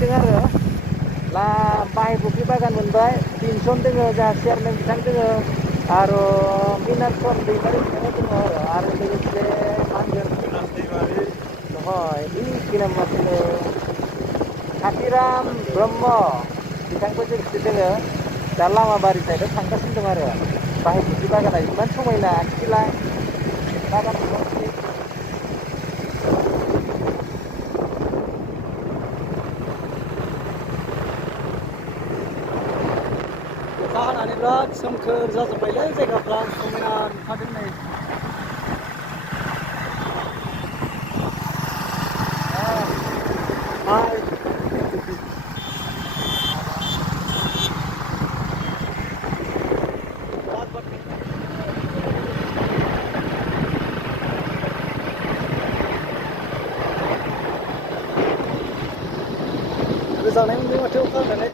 फैदों आरो ला बाहाय फुख्रि बागान मोनबाय टिनसन दोङो जोंहा चेयारमेन बिथां दोङो आरो मिनारसन दैमारि बिथाङा दङ आरो लोगोसे मा होनगोन हय इ नाम्बार दोङो कातिराम ब्रह्म बिथांबो लोगोसे दोङो दा लामाबारि साइडआव थांगासिनो दं आरो बाहाय फुख्रि बागाना इमान समायना सिला बागान अखा हानानै बिराद सोमखोर जाजोब्बायलै जायगाफ्रा समायना नुखादों नै गोजांनाय मोनबाय माथो अखा हानानै